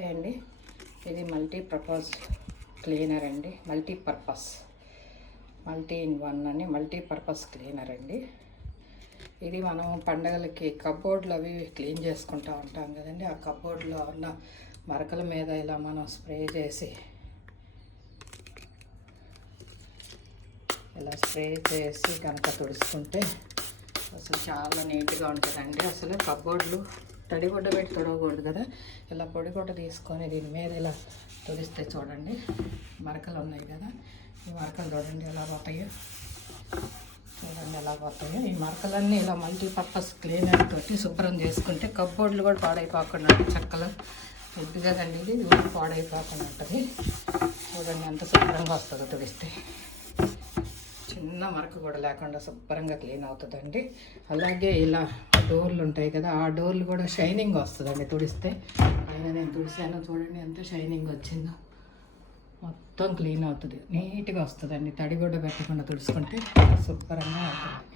Hi అండి, ఇది multipurpose cleaner అండి. మల్టీ ఇన్ వన్ అని మల్టీపర్పస్ క్లీనర్ అండి. ఇది మనం పండగలకి కబోర్డ్లు అవి క్లీన్ చేసుకుంటూ ఉంటాం కదండి. ఆ కబోర్డ్లో ఉన్న మరకల మీద ఇలా మనం స్ప్రే చేసి కనుక తుడుచుకుంటే అసలు చాలా నీట్గా ఉంటుందండి. అసలు కబోర్డ్లు తడిగుడ్డ పెట్టి తుడవకూడదు కదా. ఇలా పొడిగుడ్డ తీసుకొని దీని మీద ఇలా తుడిస్తే చూడండి, మరకలు ఉన్నాయి కదా, ఈ మరకలు చూడండి ఎలా పోతాయో. ఈ మరకలన్నీ ఇలా మల్టీపర్పస్ క్లీనర్ తోటి శుభ్రం చేసుకుంటే కబోర్డ్లు కూడా పాడైపోకుండా చక్కగా ఇది కదండి. ఇది పాడైపోకుండా ఉంటుంది. చూడండి ఎంత శుభ్రంగా వస్తుందో తుడిస్తే. చిన్న మరక కూడా లేకుండా శుభ్రంగా క్లీన్ అవుతుందండి. అలాగే ఇలా డోర్లు ఉంటాయి కదా, ఆ డోర్లు కూడా షైనింగ్ వస్తుందండి తుడిస్తే. అయినా నేను తుడిసాను చూడండి ఎంత షైనింగ్ వచ్చిందో. మొత్తం క్లీన్ అవుతుంది, నీట్గా వస్తుందండి. తడిగుడ్డ పెట్టకుండా తుడుచుకుంటే శుభ్రంగా అవుతుంది.